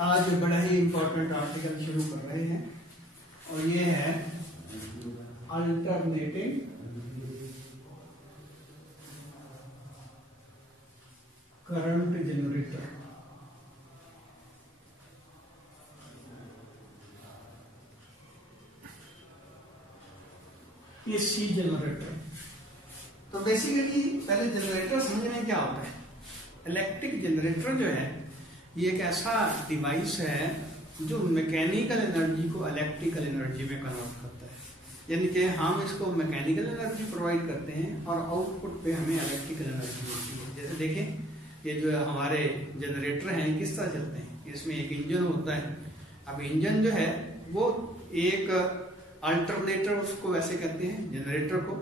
आज बड़ा ही important article शुरू कर रहे हैं और ये है alternating current generator. AC generator. तो बेसिकली पहले जनरेटर समझने क्या होता है। इलेक्ट्रिक जनरेटर जो है ये एक ऐसा डिवाइस है जो मैकेनिकल एनर्जी को इलेक्ट्रिकल एनर्जी में कन्वर्ट करता है, यानी कि हम इसको मैकेनिकल एनर्जी प्रोवाइड करते हैं और आउटपुट पे हमें इलेक्ट्रिकल एनर्जी मिलती है। जैसे देखें ये जो हमारे जनरेटर हैं किस तरह चलते हैं, इसमें एक इंजन होता है। अब इंजन जो है वो एक अल्टरनेटर उसको वैसे कहते हैं जनरेटर को।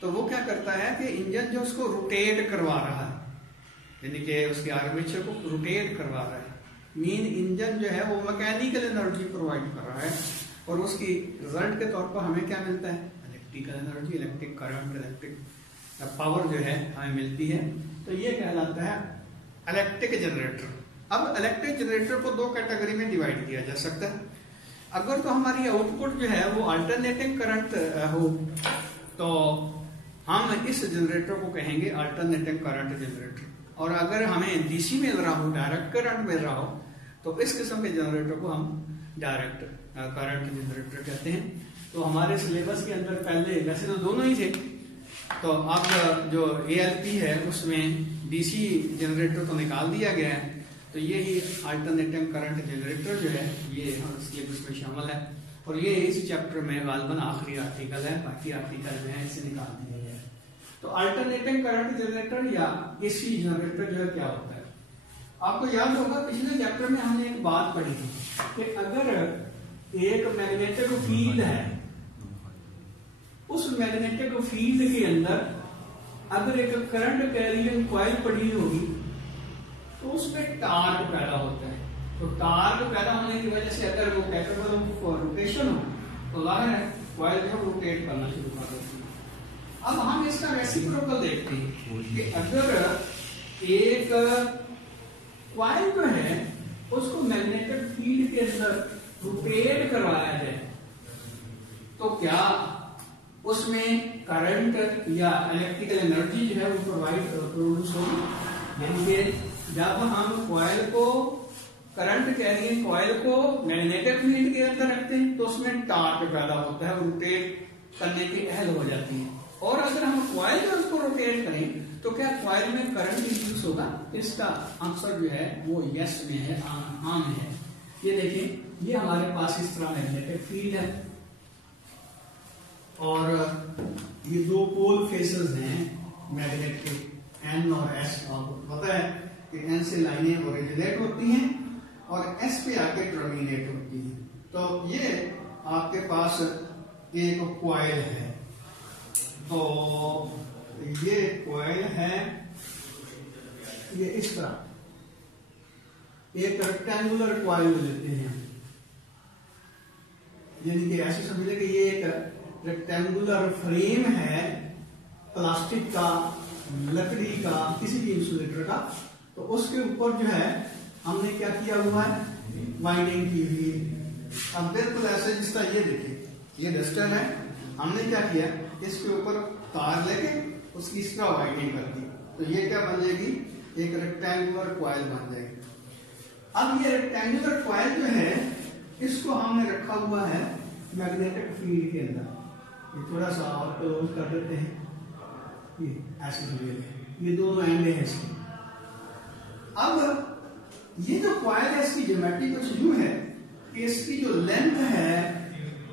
तो वो क्या करता है कि इंजन जो उसको रोटेट करवा रहा है, यानी कि उसके आर्मेचर को रोटेट करवा रहा है। मेन इंजन जो है वो मैकेनिकल एनर्जी प्रोवाइड कर रहा है और उसकी रिजल्ट के तौर पर हमें क्या मिलता है, electrical energy, electric current, electric power जो है हमें मिलती है। तो ये कहलाता है इलेक्ट्रिक जनरेटर। अब इलेक्ट्रिक जनरेटर को दो कैटेगरी में डिवाइड किया जा सकता है। अगर तो हमारी आउटपुट जो है वो अल्टरनेटिंग करंट हो तो हम इस जनरेटर को कहेंगे अल्टरनेटिंग करंट जनरेटर। और अगर हमें डीसी मिल रहा हो, डायरेक्ट करंट मिल रहा हो, तो इस किस्म के जनरेटर को हम डायरेक्ट करंट जनरेटर कहते हैं। तो हमारे सिलेबस के अंदर पहले वैसे तो दोनों ही थे, तो अब जो एएलपी है उसमें डीसी जनरेटर तो निकाल दिया गया है। तो ये ही अल्टरनेटिंग करंट जनरेटर जो है ये सिलेबस में शामिल है और ये इस चैप्टर में गालबन आखिरी आर्टिकल है, बाकी आर्टिकल जो है इसे निकाल दिया गया है। तो अल्टरनेटिंग करंट जनरेटर या एसी जनरेटर जो है क्या होता है, आपको याद होगा पिछले चैप्टर में हमने एक बात पढ़ी थी कि अगर एक मैग्नेटिक फील्ड है, उस मैग्नेटिक फील्ड के अंदर अगर एक करंट कैरिंग कॉइल पड़ी होगी तो उसमें टार्क पैदा होता है। तो टार्क पैदा होने की वजह से अगर वो कैपेबल ऑफ रोटेशन हो तो जाहिर है कॉइल जो रोटेट करना शुरू कर देती है। अब हम इसका रेसिप्रोकल देखते हैं कि अगर एक कॉइल जो है उसको मैग्नेटिक फील्ड के अंदर रोटेट करवाया जाए तो क्या उसमें करंट या इलेक्ट्रिकल एनर्जी जो है वो प्रोड्यूस होगी। यानी कि जब हम कॉइल को करंट कैरिंग कॉइल को मैग्नेटिक फील्ड के अंदर रखते हैं तो उसमें टार्क पैदा होता है, रोटेट करने की अहल हो जाती है। और अगर हम कॉइल में उसको रोटेट करें तो क्या कॉइल में करंट इंड्यूस होगा। इसका आंसर जो है वो यस में है, हाँ में है। ये देखिए ये हमारे पास इस तरह मैग्नेटिक फील्ड है और ये दो पोल फेसेस हैं मैग्नेट के, एन और एस। आपको पता है कि एन से लाइनें ओरिजिनेट होती हैं और एस पे आके टर्मिनेट होती हैं। तो ये आपके पास एक कॉइल है, तो ये कॉइल है, ये इस तरह एक रेक्टेंगुलर कॉइल लेते हैं, यानी कि ऐसे समझिए कि ये एक रेक्टेंगुलर फ्रेम है प्लास्टिक का, लकड़ी का, किसी भी इंसुलेटर का। तो उसके ऊपर जो है हमने क्या किया हुआ है, वाइंडिंग की हुई है। अब बिल्कुल ऐसे जिस तरह ये देखिए ये डस्टर है, हमने क्या किया इसके ऊपर तार लेके उसकी इस तरह वाइंडिंग कर दी, तो ये क्या बन जाएगी, एक रेक्टेंगुलर कॉइल बन जाएगी। अब ये रेक्टेंगुलर कॉइल जो है इसको हमने रखा हुआ है मैग्नेटिक फील्ड के अंदर। ये थोड़ा सा और क्लोज कर देते हैं, ये ऐसे ये दोनों एंड है इसके। अब ये जो कॉइल है इसकी ज्योमेट्री कुछ यूं है कि इसकी जो लेंथ है,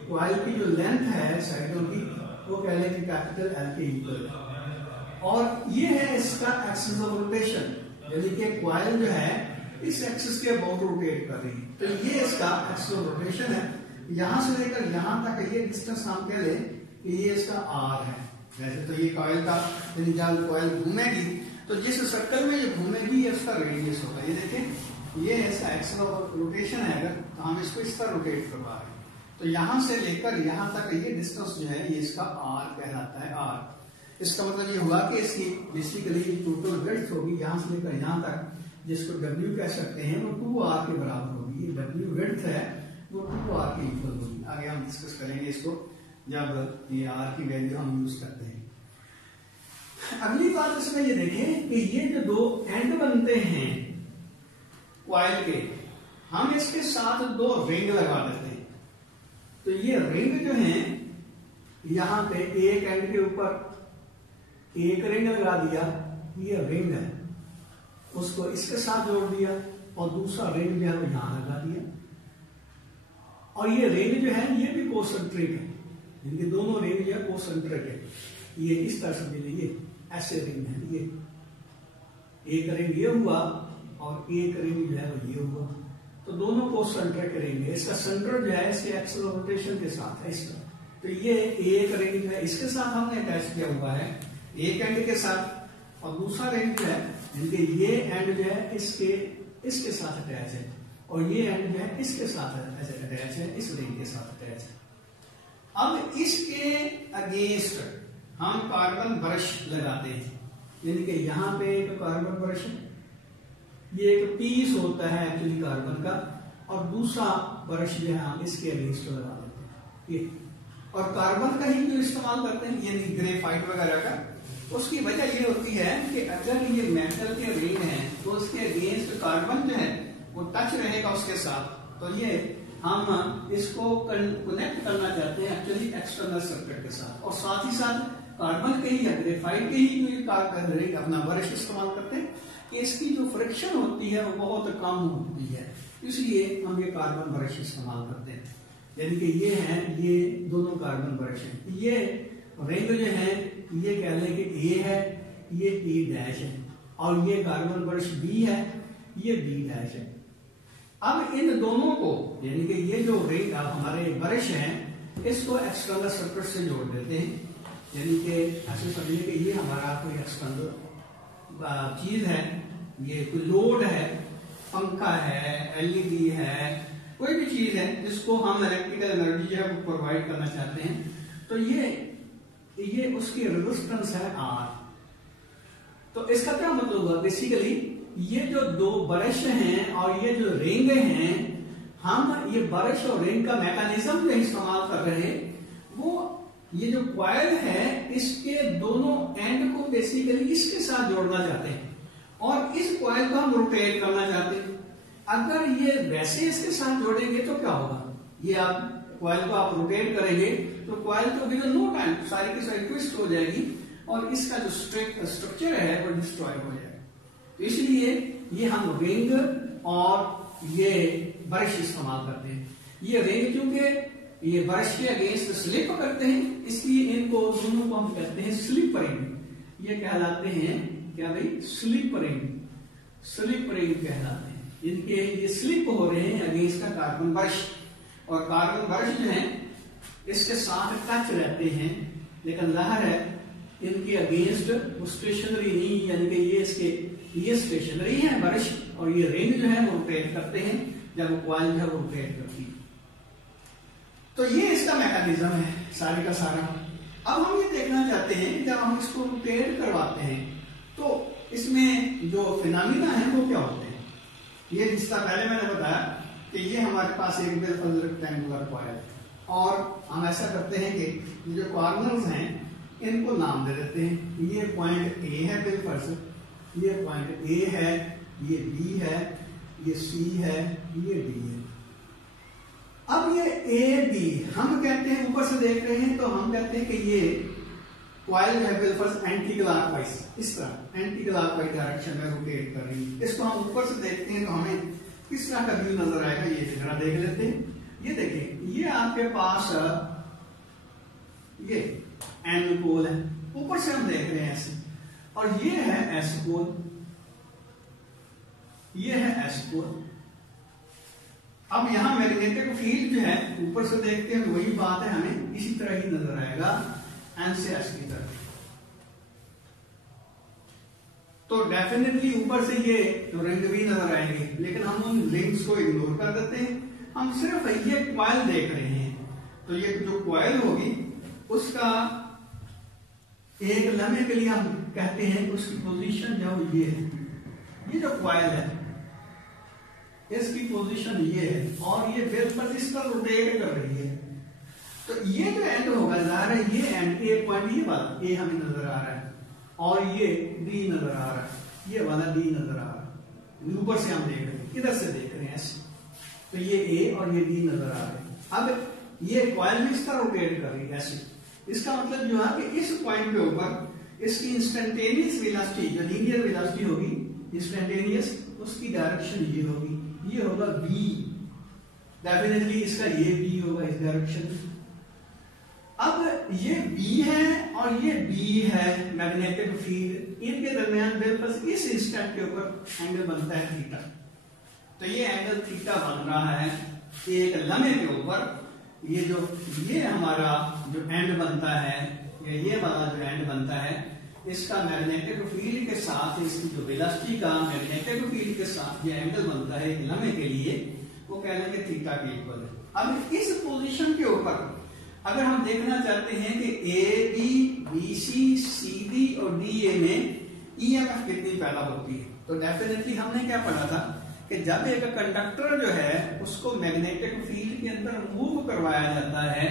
कॉइल की जो लेंथ है साइडों की, वो कह लें कि कैपिटल एल के इक्वल है। और ये है इसका एक्सिस ऑफ रोटेशन, यानी कि कॉइल जो है इस एक्सिस के अबाउट रोटेट कर रही है। तो ये इसका एक्सिस ऑफ रोटेशन है। यहां से लेकर यहां तक ये डिस्टेंस हम कह लें कि ये इसका आर है। वैसे तो ये कॉइल का, यानी जब कॉइल घूमेगी तो जिस सर्कल में ये घूमेगी ये उसका रेडियस होगा। ये देखें ये ऐसा एक्सिस ऑफ रोटेशन है, अगर तो हम इसको इस तरह रोटेट करवा रहे हैं तो यहां से लेकर यहां तक ये डिस्टेंस जो है ये इसका आर कहलाता है। आर इसका मतलब ये हुआ कि इसकी बेसिकली टोटल विड्थ होगी यहां से लेकर यहां तक जिसको W कह सकते हैं, वो 2R के बराबर होगी। ये W विड्थ है वो 2R के इक्वल होगी। आगे हम डिस्कस करेंगे इसको जब ये R की वैल्यू हम यूज करते हैं। अगली बात इसमें ये देखें कि ये जो दो एंड बनते हैं कॉइल के, हम इसके साथ दो रिंग लगा देते हैं। तो ये रिंग जो है यहां पे एक एंड के ऊपर एक रिंग लगा दिया, ये रिंग है, उसको इसके साथ जोड़ दिया और दूसरा रिंग जो है वो यहां लगा दिया। और ये रिंग जो है ये भी कोसेंट्रिक है, इनके दोनों रिंग जो है कोसेंट्रिक है। ये इस तरह से मिलेंगे, ऐसे रिंग है, ये एक रिंग ये हुआ और एक रिंग जो है वो ये हुआ, तो दोनों कोसेंट्रिक रिंग है। इसका सेंटर जो है इसके एक्सल रोटेशन के साथ है इसका। तो ये एक रिंग जो है इसके साथ हमने अटैच किया हुआ है एक एंड के साथ, और दूसरा रिंग जो है इनके ये एंड जो है इसके साथ अटैच है, और ये एंड जो है इसके साथ अटैच है, इस रिंग के साथ अटैच है। अब इसके अगेंस्ट हम कार्बन ब्रश लगाते हैं, यानी कि यहां पे एक कार्बन ब्रश है, ये एक पीस होता है एक्चुअली कार्बन का, और दूसरा ब्रश जो है हम इसके अगेंस्ट लगा देते हैं ये। और कार्बन का ही जो इस्तेमाल करते हैं यानी ग्रेफाइट वगैरह का, उसकी वजह ये होती है कि अगर ये मेटल के रिंग है तो उसके अगेंस्ट कार्बन जो है वो टच रहेगा उसके साथ, तो ये हम इसको कनेक्ट करना चाहते हैं एक्चुअली एक्सटर्नल सर्किट के साथ, और साथ ही साथ कार्बन के ही या ग्रेफाइट के ही जो अपना ब्रश इस्तेमाल करते हैं कि इसकी जो फ्रिक्शन होती है वो बहुत कम होती है, इसलिए हम ये कार्बन ब्रश इस्तेमाल करते हैं। यानी कि ये है, ये दोनों कार्बन ब्रश हैं। ये रिंग जो है ये कह लें कि A है, ये E डैश है, और ये कार्बन ब्रश B है, ये B डैश है। अब इन दोनों को यानी कि ये जो रिंग हमारे ब्रश हैं इसको एक्सटर्नल सर्किट से जोड़ देते हैं, यानी कि ऐसे समझिए कि ये हमारा कोई एक्सटर्नल चीज है, ये कोई लोड है, पंखा है, LED है, कोई भी चीज है जिसको हम इलेक्ट्रिकल एनर्जी जो है वो प्रोवाइड करना चाहते हैं, तो ये उसकी रेजिस्टेंस है R। तो इसका क्या मतलब हुआ, बेसिकली ये जो दो ब्रश हैं और ये जो रिंग हैं, हम ये ब्रश और रिंग का मैकेनिज्म जो इस्तेमाल कर रहे हैं, वो ये जो कॉइल है इसके दोनों एंड को बेसिकली इसके साथ जोड़ना चाहते हैं, और इस कॉइल को हम रोटेट करना चाहते हैं। अगर ये वैसे इसके साथ जोड़ेंगे तो क्या होगा, ये आप कॉइल को आप रोटेट करेंगे तो कॉइल तो विद नो टाइम सारी की सारी ट्विस्ट हो जाएगी और इसका जो स्ट्रक्चर है वो डिस्ट्रॉय हो जाएगा। तो इसलिए ये हम रिंग और ये ब्रश इस्तेमाल करते हैं। ये रिंग क्योंकि ये ब्रश के अगेंस्ट स्लिप करते हैं, इसलिए इनको दोनों को हम कहते हैं स्लिप रिंग। ये कहलाते हैं क्या भाई, स्लिप रिंग, स्लिप रिंग कहलाते हैं। इनके ये स्लिप हो रहे हैं अगेंस्ट का कार्बन ब्रश, और कार्बन ब्रश जो है इसके साथ टच रहते हैं, लेकिन लहर है इनके अगेंस्ट वो स्टेशनरी नहीं, यानी कि ये स्टेशनरी है ब्रश, और ये रिंग जो है वो रोटेट करते हैं जब वो कॉइल जो है वो रोटेट करती है। तो ये इसका मैकेनिज्म है सारे का सारा। अब हम ये देखना चाहते हैं जब हम इसको रोटेट करवाते हैं तो इसमें जो फिनोमिना है वो क्या होते हैं। ये जिसका पहले मैंने बताया कि ये हमारे पास एक बिल्कुल रेक्टेंगुलर कॉइल है, और हम ऐसा करते हैं कि जो कॉर्नर्स हैं इनको नाम दे देते हैं। ये पॉइंट A है बिल्कुल, ये पॉइंट A है, ये B है, ये C है, ये D है। अब ये A B हम कहते हैं, ऊपर से देख रहे हैं तो हम कहते हैं कि ये कॉइल है बिल्कुल एंटी क्लॉकवाइज, इस तरह एंटी क्लॉकवाइज डायरेक्शन में रोटेट कर रही है। इसको हम ऊपर से देखते हैं तो हमें किस तरह का व्यू नजर आएगा, ये जरा देख लेते हैं। ये देखिए, ये आपके पास ये एन पोल है, ऊपर से हम देख रहे हैं ऐसे, और ये है एस पोल, ये है एस पोल। अब यहां मैग्नेटिक फील्ड जो है ऊपर से देखते हैं तो वही बात है, हमें इसी तरह ही नजर आएगा एन से एस की तरफ। तो डेफिनेटली ऊपर से ये रिंग भी नजर आएंगे, लेकिन हम उन रिंग्स को इग्नोर कर देते हैं, हम सिर्फ ये कॉइल देख रहे हैं। तो ये जो कॉइल होगी उसका एक लम्हे के लिए हम कहते हैं उसकी पोजीशन जो ये है, ये जो कॉइल है इसकी पोजीशन ये है और ये बिल्कुल इस तरह रोटेट कर रही है, तो ये जो एंड होगा जाहिर है ये एंड ए पॉइंट ये वाला ए हमें नजर आ रहा है और ये डी नजर आ रहा है, ये वाला डी नजर आ रहा है, ऊपर से हम देख रहे हैं, इधर से देख रहे हैं ऐसे, तो ये ए और ये डी नजर आ रहे हैं। अब ये कॉइल में इस तरह रोटेट कर रही है ऐसे, इसका मतलब जो है कि इस पॉइंट पे ऊपर इसकी इंस्टेंटेनियस वेलोसिटी जो लीनियर वेलोसिटी होगी इंस्टेंटेनियस, उसकी डायरेक्शन ये होगी, ये होगा बी, डेफिनेटली इसका ये बी होगा इस डायरेक्शन में। अब ये बी है और ये बी है मैग्नेटिक फील्ड, इनके दरमियान बिल्कुल इस इंस्टेंट के ऊपर एंगल बनता है थीटा, तो ये एंगल थीटा बन रहा है एक लम्हे के ऊपर। ये हमारा जो एंड बनता है या ये वाला जो एंड बनता है इसका मैग्नेटिक फील्ड के साथ इसकी जो वेलोसिटी का मैग्नेटिक फील्ड के साथ ये एंगल बनता है एक लम्हे के लिए, वो कह लेंगे थीटा के इक्वल है। अब इस पोजीशन के ऊपर अगर हम देखना चाहते हैं कि A B B C C D और डी ए में ईएमएफ कितनी पैदा होती है, तो डेफिनेटली हमने क्या पढ़ा था कि जब एक कंडक्टर जो है उसको मैग्नेटिक फील्ड के अंदर मूव करवाया जाता है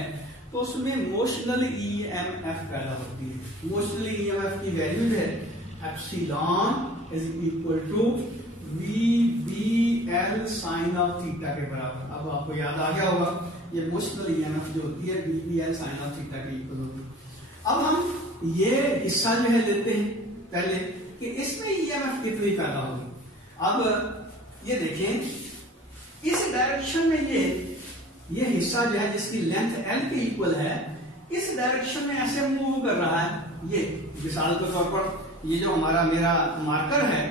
तो उसमें मोशनल ईएमएफ पैदा होती है। मोशनल ईएमएफ की वैल्यू है epsilon is equal to V B L sine of theta के बराबर। अब आपको याद आ गया होगा ये मोशनल ईएमएफ जो होती है V B L sine of theta के इक्वल होती है। अब हम ये हिस्सा जो है लेते हैं पहले कि इसमें ईएमएफ कितनी पैदा होगी। अब ये देखें इस डायरेक्शन में ये हिस्सा जो है जिसकी लेंथ एल के इक्वल है इस डायरेक्शन में ऐसे मूव कर रहा है। ये मिसाल के तौर पर ये जो हमारा मेरा मार्कर है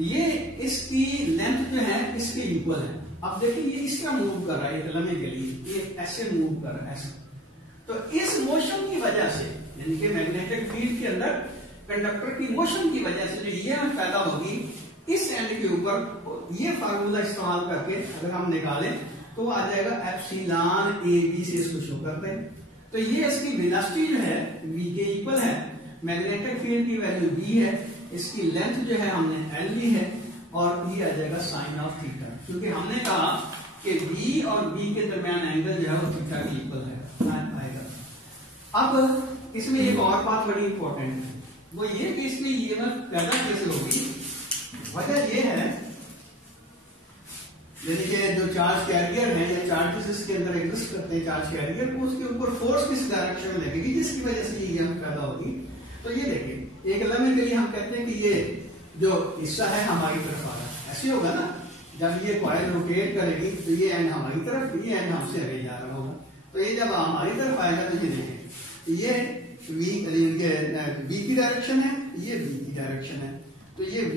ये इसकी लेंथ जो है इसके इक्वल है। अब देखिए ये इस तरह मूव कर रहा है एक लम्हे के लिए, ये ऐसे मूव कर रहा है ऐसे, तो इस मोशन की वजह से यानी कि मैग्नेटिक फील्ड के अंदर कंडक्टर की मोशन की वजह से जो ईएमएफ पैदा होगी इस एंड के ऊपर, ये फार्मूला इस्तेमाल करके अगर हम निकालें तो आ जाएगा एप्सिलॉन ए बी से इसको शो करते हैं। तो ये इसकी वेलोसिटी जो है v के इक्वल है, मैग्नेटिक फील्ड की वैल्यू b है, इसकी लेंथ जो है हमने l ली है और ये आ जाएगा साइन ऑफ थीटा, क्योंकि हमने कहा कि b और b के दरमियान एंगल जो है वो थीटा के इक्वल है आएगा। अब इसमें एक और बात बड़ी इंपॉर्टेंट है, वो ये कि इसमें ईएमएफ पैदा कैसे होगी। वजह ये है यानी कि जो चार्ज कैरियर है या चार्जेस इसके अंदर एग्जिस्ट करते हैं चार्ज कैरियर को, उसके ऊपर फोर्स किस डायरेक्शन में लगेगी जिसकी वजह से ये ईएमएफ पैदा होगी। तो ये देखिए एक लम्हे के लिए हम कहते हैं कि ये जो हिस्सा है हमारी तरफ आ रहा है, ऐसे होगा ना, जब ये कॉइल रोटेट करेगी तो ये एंड हमारी तरफ, ये एंड हमसे आगे जा रहा होगा, तो ये जब हमारी तरफ आएगा तो ये देखिए ये बी की डायरेक्शन है, ये बी की डायरेक्शन है, तो ये v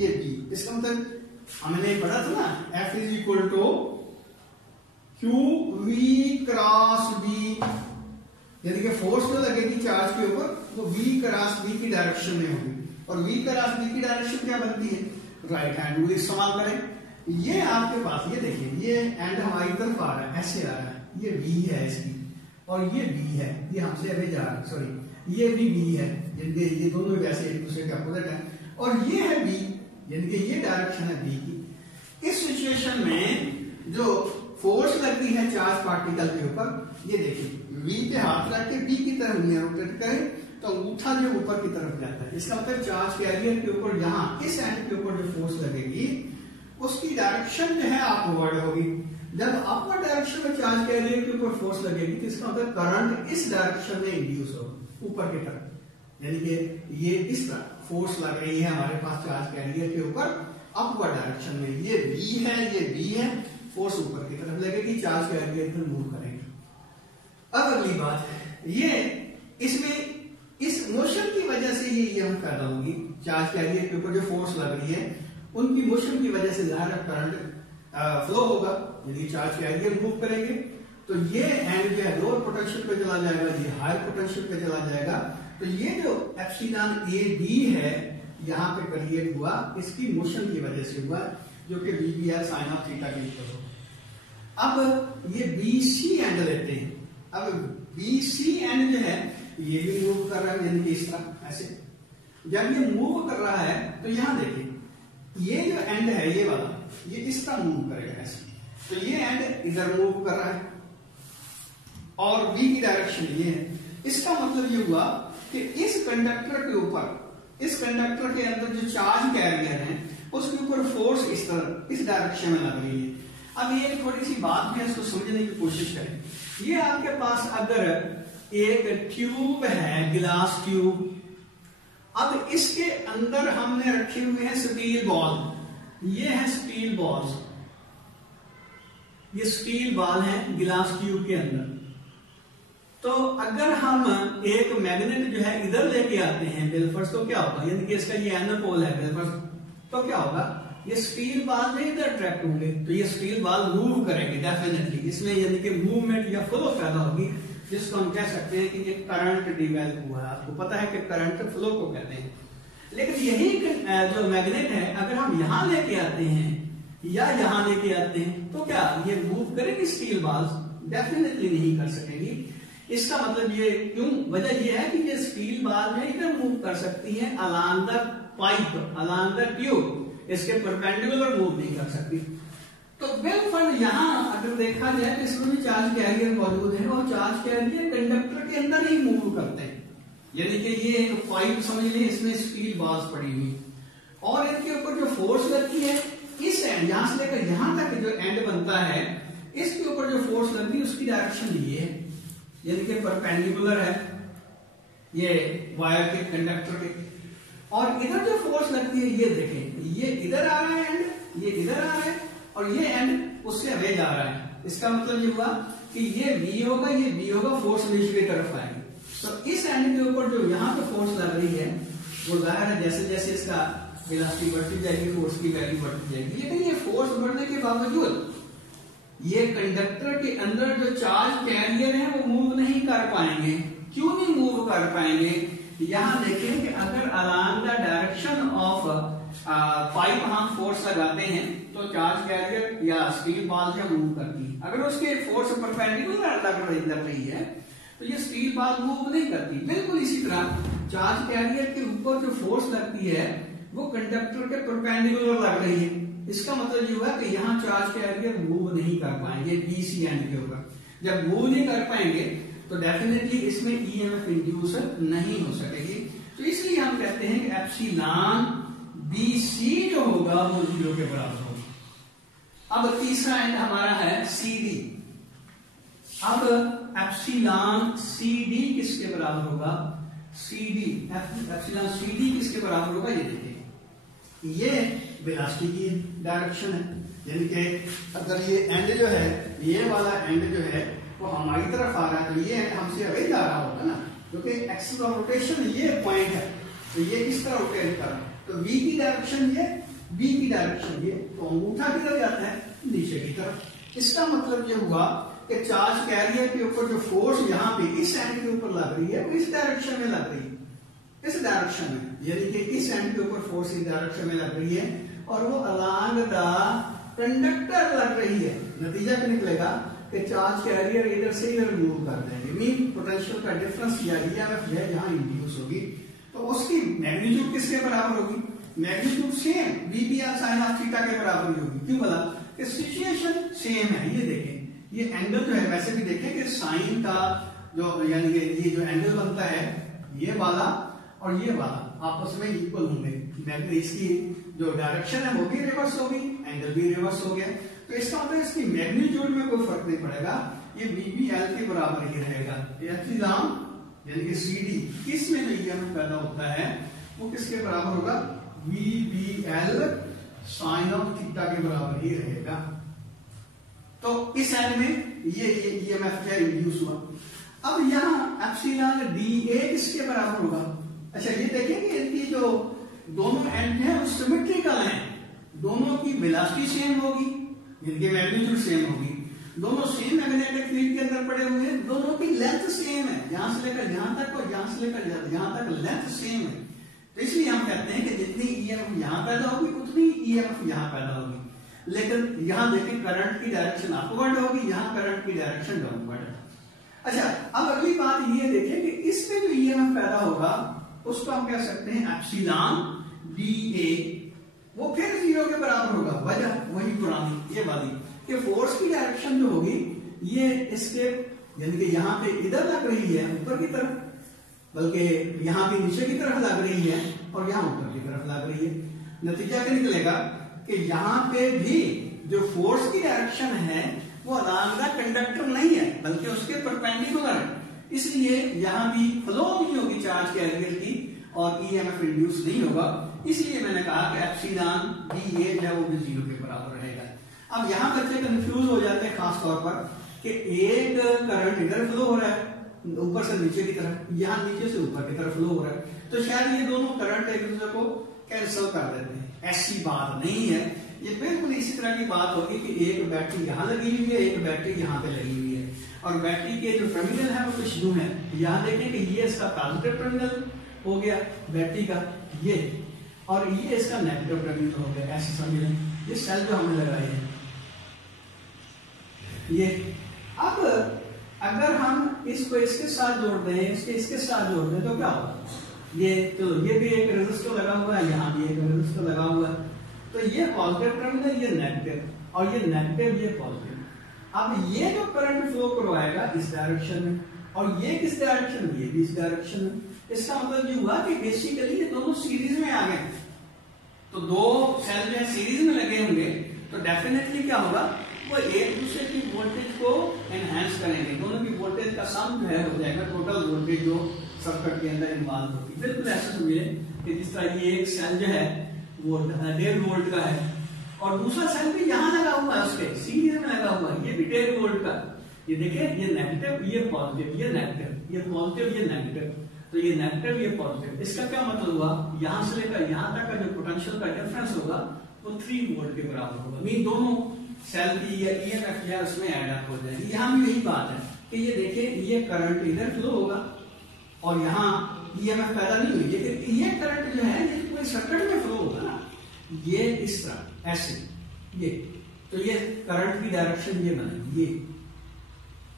ये b, इसका मतलब हमने पढ़ा था ना F is equal to Q V cross b, यानी कि फोर्स जो लगेगी चार्ज के ऊपर वो v क्रॉस b की डायरेक्शन में होगी, और v क्रॉस b की डायरेक्शन क्या बनती है, राइट हैंड रूल इस्तेमाल करें। ये आपके पास ये देखिए ये एंड हमारी तरफ आ रहा है, ऐसे आ रहा है, ये v है इसकी और ये b है, ये हमसे अभी जा रहा है, सॉरी ये भी b है, ये दोनों वैसे एक दूसरे के अपोजिट है, और ये है b यानी कि ये डायरेक्शन है b की। इस सिचुएशन में जो फोर्स लगती है चार्ज पार्टिकल के ऊपर, ये देखिए v पे हाथ रख के b की तरफ रोटेट करें तो अंगूठा जो ऊपर की तरफ जाता है, इसका मतलब चार्ज कैरियर के ऊपर जहां इस एंड के ऊपर जो फोर्स लगेगी उसकी डायरेक्शन जो है अपवर्ड होगी। जब अपवर्ड डायरेक्शन में चार्ज कैरियर के ऊपर फोर्स लगेगी तो इसका मतलब करंट इस डायरेक्शन में इंड्यूस होगा ऊपर की तरफ, यानी कि ये इस तरह फोर्स लग रही है हमारे पास चार्ज कैरियर के ऊपर अपवर्ड डायरेक्शन में, ये b है ये b है, फोर्स ऊपर की तरफ लगेगी, चार्ज कैरियर पर मूव करेगी। अब अगली बात ये इसमें इस मोशन की वजह से ये ईएमएफ पैदा होगी, चार्ज कैरियर के ऊपर जो फोर्स लग रही है उनकी मोशन की वजह से ज़ाहिर करंट फ्लो होगा, यदि चार्ज कैरियर मूव करेंगे तो ये एंड जो है लोअर पोटेंशियल पे चला जाएगा, ये हायर पोटेंशियल पे चला जाएगा, तो ये जो एप्सिलॉन ए बी है यहाँ पे क्रिएट हुआ इसकी मोशन की वजह से हुआ, जो कि B B R sine of theta के इक्वल हो। अब ये बी सी एंड लेते हैं, अब बी सी एंड जो है ये भी मूव कर रहा है, यानी कि इस तरह ऐसे जब ये मूव कर रहा है तो यहाँ देखिए ये जो एंड है ये वाला ये इस तरह मूव करेगा ऐसे, तो ये एंड इधर मूव कर रहा है और बी की डायरेक्शन ये है। इसका मतलब ये हुआ कि इस कंडक्टर के ऊपर, इस कंडक्टर के अंदर जो चार्ज कैरियर है उसके ऊपर फोर्स इस तरह इस डायरेक्शन में लग रही है। अब ये थोड़ी सी बात है, इसको समझने की कोशिश करें। ये आपके पास अगर एक ट्यूब है, गिलास ट्यूब, अब इसके अंदर हमने रखे हुए हैं स्टील बॉल, ये है स्टील बॉल्स, ये स्टील बॉल है गिलास ट्यूब के अंदर। तो अगर हम एक मैग्नेट जो है इधर लेके आते हैं बेलफर्स, तो क्या होगा, यानी कि इसका ये एनोड पोल है बेलफर्स, तो क्या होगा, ये स्टील बॉल में इधर अट्रैक्ट होंगे, तो ये स्टील बॉल मूव करेंगे डेफिनेटली, इसमें यानी कि मूवमेंट या फ्लो पैदा होगी, जिसको हम कह सकते हैं कि ये करंट डिवेलप हुआ है। आपको पता है कि करंट फ्लो को कहते हैं। लेकिन यही जो मैग्नेट है अगर हम यहां लेके आते हैं या यहां लेके आते हैं, तो क्या ये मूव करेंगे स्टील बॉल्स? डेफिनेटली नहीं कर सकेंगी। इसका मतलब ये क्यों, वजह ये है कि ये स्टील बॉल में इधर मूव कर सकती है along the pipe, along the tube, इसके परपेंडिकुलर मूव नहीं कर सकती। तो बिल्कुल यहां अगर देखा जाए तो इसमें भी चार्ज कैरियर मौजूद है और चार्ज कैरियर कंडक्टर के अंदर ही मूव करते हैं, यानी कि ये एक पाइप समझ लीजिए, इसमें स्टील बॉल्स पड़ी हुई और इनके ऊपर जो फोर्स लगती है इस एंड, यहां से लेकर यहां तक जो एंड बनता है, इसके ऊपर जो फोर्स लगती है उसकी डायरेक्शन ये है, यानी कि परपेंडिकुलर है ये वायर के, कंडक्टर के। और इधर जो फोर्स लगती है ये देखें, ये इधर आ रहा है एंड, ये इधर आ रहा है और ये एंड उससे अवे जा रहा है। इसका मतलब ये हुआ कि ये V होगा, ये B होगा, फोर्स नीचे की तरफ आएगी। तो इस एंड के ऊपर जो यहाँ पे फोर्स लग रही है वो जाहिर है जैसे जैसे इसका वेलोसिटी बढ़ती जाएगी फोर्स की वैल्यू बढ़ती जाएगी। लेकिन ये फोर्स बढ़ने के बावजूद ये कंडक्टर के अंदर जो चार्ज कैरियर है वो मूव नहीं कर पाएंगे। क्यों नहीं मूव कर पाएंगे? यहां देखें कि अगर along the direction of pipe हम फोर्स लगाते हैं तो चार्ज कैरियर या स्टील बॉल जो मूव करती है। अगर उसके फोर्स परपेंडिकुलर लग रही है तो ये स्टील बॉल मूव नहीं करती। बिल्कुल इसी तरह चार्ज कैरियर के ऊपर जो फोर्स लगती है वो कंडक्टर के परपेंडिकुलर लग रही है। इसका मतलब ये हुआ कि यहाँ चार्ज कैरियर मूव नहीं कर पाएंगे बीसी एंड के ऊपर। जब मूव नहीं कर पाएंगे तो डेफिनेटली इसमें ईएमएफ इंड्यूस नहीं हो सकेगी। तो इसलिए हम कहते हैं कि एप्सिलॉन बीसी जो होगा वो 0 के बराबर होगा। अब तीसरा एंड हमारा है सीडी। अब एप्सिलॉन सीडी किसके बराबर होगा? सीडी, एप्सिलॉन सीडी किसके बराबर होगा? ये देखिए, ये वेलोसिटी की डायरेक्शन है, यानी कि अगर ये एंड जो है, ये वाला एंड जो है वो हमारी तरफ आ रहा है तो ये एंड हमसे अवे जा रहा होगा ना, क्योंकि एक्सिस ऑफ रोटेशन ये पॉइंट है तो ये इस तरह रोटेट कर रहा है। तो v की डायरेक्शन ये, b की डायरेक्शन ये, तो अंगूठा किधर जाता है? नीचे की तरफ। इसका मतलब ये हुआ कि चार्ज कैरियर के ऊपर जो फोर्स यहाँ पे इस एंड के ऊपर लग रही है वो इस डायरेक्शन में लग रही है, इस डायरेक्शन में, यानी कि इस एंड के ऊपर फोर्स इस डायरेक्शन में लग रही है और वो अलोंग द कंडक्टर लग रही है। नतीजा क्या निकलेगा कि चार्ज कैरियर इधर से इधर मूव कर देंगे, मीन पोटेंशियल का डिफरेंस या ईएमएफ है जहां इंड्यूस होगी तो उसकी मैग्नीट्यूड किसके बराबर होगी? Magnitude same VP sin of theta के बराबर ही होगी। क्यों बोला? कि सिचुएशन सेम है। ये देखें, ये एंगल जो है वैसे भी देखें कि साइन का जो, यानी कि ये जो एंगल बनता है ये वाला और ये वाला आपस में इक्वल होंगे। इसकी जो डायरेक्शन है वो भी रिवर्स होगी, एंगल भी रिवर्स हो गया, तो इसका मतलब इसकी मैग्नीट्यूड में कोई फर्क नहीं पड़ेगा, ये VBL के बराबर ही रहेगा। एप्सिलॉन यानी कि CD किसमें ईएमएफ पैदा होता है वो किसके बराबर होगा? VBL साइन ऑफ थीटा के बराबर ही रहेगा। तो इस एंड में ये ईएमएफ क्या इंड्यूस हुआ। अब यहाँ एप्सिलॉन DA किसके बराबर होगा? अच्छा, ये देखेंगे इनकी जो दोनों एंड है वो सिमेट्रिकल हैं, दोनों की वेलोसिटी सेम होगी, इनकी मैग्नीट्यूड सेम होगी, दोनों सेम मैग्नेटिक फील्ड के अंदर पड़े हुए हैं, दोनों की लेंथ सेम है, यहां से लेकर यहां तक और यहां से लेकर यहां तक लेंथ सेम है। तो इसलिए हम कहते हैं कि जितनी ईएमएफ यहां पैदा होगी उतनी ईएमएफ यहां पैदा होगी। लेकिन यहां देखें करंट की डायरेक्शन अपवर्ड होगी, यहां करंट की डायरेक्शन डाउनवर्ड है। अच्छा, अब अगली बात ये देखें कि इसमें जो ईएमएफ पैदा होगा उसको हम कह सकते हैं एप्सिलॉन DA वो फिर 0 के बराबर होगा। वजह वही पुरानी ये वाली कि फोर्स की डायरेक्शन जो होगी ये इसके यानी कि यहाँ पे इधर लग रही है ऊपर की तरफ, बल्कि यहाँ भी नीचे की तरफ लग रही है और यहाँ ऊपर की तरफ लग रही है। नतीजा क्या निकलेगा कि यहाँ पे भी जो फोर्स की डायरेक्शन है वो अलोंग द कंडक्टर नहीं है बल्कि उसके परपेंडिकुलर है, इसलिए यहाँ भी फ्लो नहीं होगी चार्ज के एलिमेंट की और ईएमएफ इंड्यूस नहीं होगा। इसलिए मैंने कहा कि एप्सिलॉन भी ये जो है वो भी 0 के बराबर रहेगा। अब यहाँ बच्चे कंफ्यूज हो जाते हैं खास तौर पर कि एक करंट इधर फ्लो हो रहा है ऊपर से नीचे की तरफ, यहाँ नीचे से ऊपर की तरफ फ्लो हो रहा है, तो शायद ये दोनों करंट एक दूसरे को कैंसिल कर देते हैं। ऐसी बात नहीं है, ये बिल्कुल इसी तरह की बात होगी कि एक बैटरी यहाँ लगी हुई है, एक बैटरी यहाँ पे लगी हुई है और बैटरी के जो टर्मिनल है वो कुछ यूं है। यहाँ देखें कि ये इसका पॉजिटिव टर्मिनल हो गया बैटरी का ये, और ये इसका नेगेटिव टर्मिनल हो गया, ऐसे समझ लें। ये सेल जो हमने लगाए हैं ये, अब अगर हम इसको इसके साथ जोड़ दें, इसके साथ जोड़ दें तो क्या होगा? ये चलो ये भी एक रेजिस्टर लगा हुआ है, यहाँ भी एक रेजिस्टर लगा हुआ है, तो ये पॉजिटिव टर्मिनल ये नेगेटिव और ये नेगेटिव ये पॉजिटिव। अब ये जो करंट फ्लो करवाएगा इस डायरेक्शन में और ये किस डायरेक्शन में, ये भी इस डायरेक्शन में। इसका मतलब ये हुआ कि बेसिकली ये दोनों सीरीज में आ गए, तो दो सेल जो है सीरीज में लगे होंगे तो डेफिनेटली क्या होगा, वो एक दूसरे की वोल्टेज को एनहांस करेंगे, दोनों की वोल्टेज का सम जो है हो जाएगा टोटल वोल्टेज जो सर्किट के अंदर इन्वॉल्व होगी। बिल्कुल ऐसा समझिए कि जिस तरह ये एक सेल जो है वो 1.5 वोल्ट का है और दूसरा सेल भी यहाँ लगा हुआ है उसके सीरीज में लगा हुआ है, ये भी 1.5 वोल्ट का। ये देखिए ये नेगेटिव ये पॉजिटिव, ये नेगेटिव ये पॉजिटिव ये नेगेटिव, तो ये नेगेटिव ये पॉजिटिव। इसका क्या मतलब हुआ, यहां से लेकर यहां तक का जो पोटेंशियल का डिफरेंस होगा वो 3 वोल्ट के बराबर होगा। मीन दोनों सेल की या ईएमएफ या उसमें ऐड अप हो जाएगी। यहां भी यही बात है कि ये देखिए ये करंट इधर फ्लो होगा और यहाँ ईएमएफ पैदा नहीं हुई, लेकिन ये करंट जो है ये पूरे सर्किट में फ्लो होगा ना, ये इस तरह ऐसे ये, तो ये करंट की डायरेक्शन ये बनेगी। ये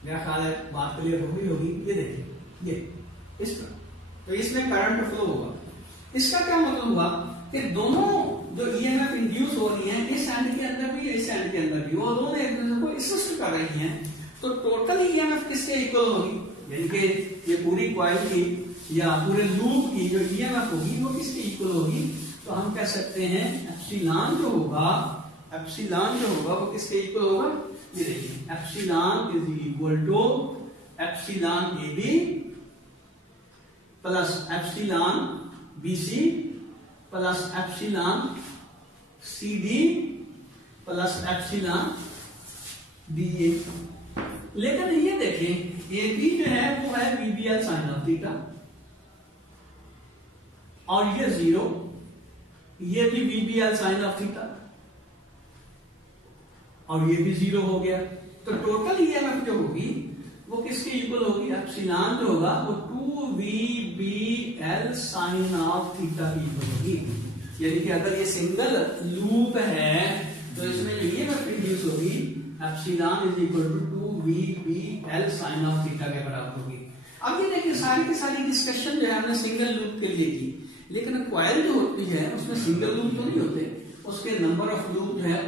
मेरा ख्याल है बात क्लियर हो गई होगी। ये देखिए ये इस तरह, तो इसमें करंट फ्लो होगा। इसका क्या मतलब हुआ कि दोनों जो ईएमएफ इंड्यूस हो रही है इस एंड के अंदर भी इस एंड के अंदर भी, वो दोनों एक दूसरे को असिस्ट कर रही हैं, तो टोटल ईएमएफ किसके इक्वल होगी, यानी कि ये पूरी कॉइल की या पूरे लूप की जो ईएमएफ होगी वो किसके इक्वल होगी। तो हम कह सकते हैं एप्सिलॉन जो होगा वो किसके इक्वल होगा। ये देखिए epsilon is equal to epsilon A B plus epsilon BC plus epsilon CD plus epsilon BA. लेकिन ये देखें ए बी जो है वो है बीबीएल साइन ऑफ थीटा और ये 0, ये भी बीबीएल साइन ऑफ थीटा और ये भी 0 हो गया। तो टोटल ईएमएफ जो होगी वो किसके इक्वल होगी, एप्सिलॉन जो होगा वो 2VBL साइन ऑफ थीटा की इक्वल होगी। यानी कि अगर ये सिंगल लूप है तो इसमें जो ईएमएफ इंड्यूस होगी epsilon is equal to 2VBL sine of theta के बराबर होगी। अब ये देखिए सारी की सारी डिस्कशन जो है हमने सिंगल लूप के लिए की, लेकिन क्वाइल जो होती है उसमें सिंगल लूप तो नहीं होते, उसके नंबर ऑफ लूप जो है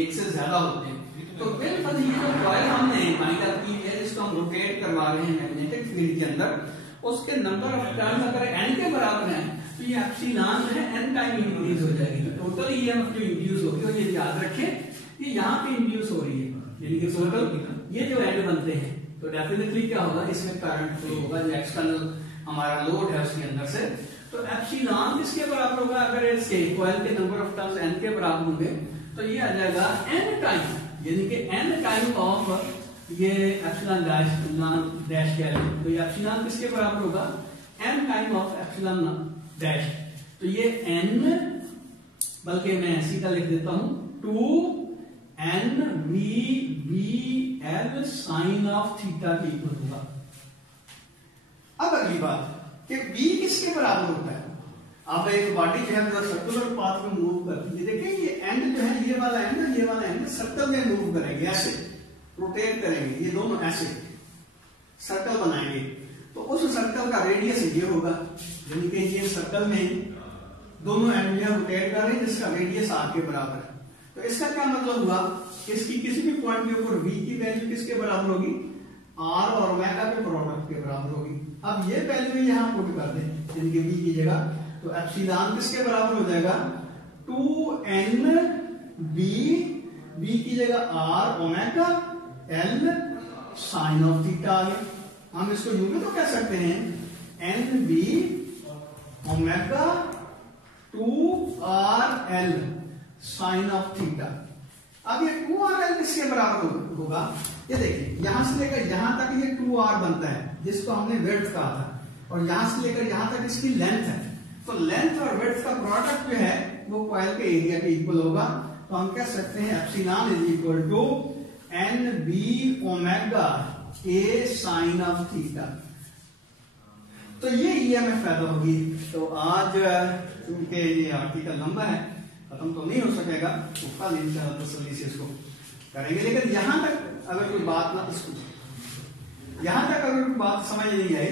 एक से ज्यादा होते हैं। तो बिल्कुल ये जो कॉइल हमने बाइंड अप की है जिसको हम रोटेट करवा रहे हैं मैग्नेटिक फील्ड के अंदर, उसके नंबर ऑफ टर्न्स अगर n के बराबर है तो ये एप्सिलॉन जो है n टाइम इंक्रीज हो जाएगी। टोटल ईएमएफ जो इंड्यूस होगी और ये याद रखें ये यहाँ पे इंड्यूस हो रही है, यानी कि टोटल ये जो एंड बनते हैं तो डेफिनेटली क्या होगा, इसमें करंट फ्लो होगा जो एक्सटर्नल हमारा लोड है उसके अंदर से। तो एप्सिलॉन किसके बराबर होगा, अगर इसके कॉइल के नंबर ऑफ टर्न्स n के बराबर होंगे तो ये आ जाएगा n टाइम, यानी कि n टाइम ऑफ ये एप्सिलॉन डैश क्या है, तो ये एप्सिलॉन किसके बराबर होगा, n time of epsilon dash. तो ये n, बल्कि मैं सीधा लिख देता हूं 2NVBL साइन ऑफ थीटा के इक्वल होगा। अब अगली बात कि b किसके बराबर होता है। अब एक बॉडी जो है सर्कुलर पाथ में मूव करती है, देखिए ये एंड जो है ये वाला एंड सर्कल में मूव करेंगे, ऐसे रोटेट करेंगे, ये दोनों ऐसे सर्कल बनाएंगे, तो उस सर्कल का रेडियस ये होगा, यानी कि ये सर्कल में दोनों एंड जो है रोटेट कर रहे हैं जिसका रेडियस आर के बराबर है। तो इसका क्या मतलब हुआ, इसकी किसी भी पॉइंट के ऊपर v की वैल्यू किसके बराबर होगी, r और ओमेगा के प्रोडक्ट के बराबर होगी। अब ये वैल्यू यहां पुट कर दें इनके v की जगह, तो एप्सिलॉन किसके बराबर हो जाएगा 2n b की जगह r omega l sine of theta आ गया। हम इसको यूं भी तो कह सकते हैं nb omega 2rl sine of theta. अब ये 2rl किसके बराबर होगा, ये देखिए यहां से लेकर यहां तक ये 2r बनता है जिसको हमने विड्थ कहा था, और यहां से लेकर यहां तक इसकी लेंथ है। तो लेंथ और विड्थ का प्रोडक्ट जो है वो कॉइल के एरिया के इक्वल होगा। तो हम कह सकते हैं epsilon is equal to nb omega a sine of theta. तो ये ईएमएफ पैदा होगी। तो आज चूंकि ये आर्टिकल लंबा है, खत्म तो नहीं हो सकेगा, तो कल इंशाल्लाह तसल्ली से इसको करेंगे। लेकिन यहां तक अगर कोई बात समझ नहीं आई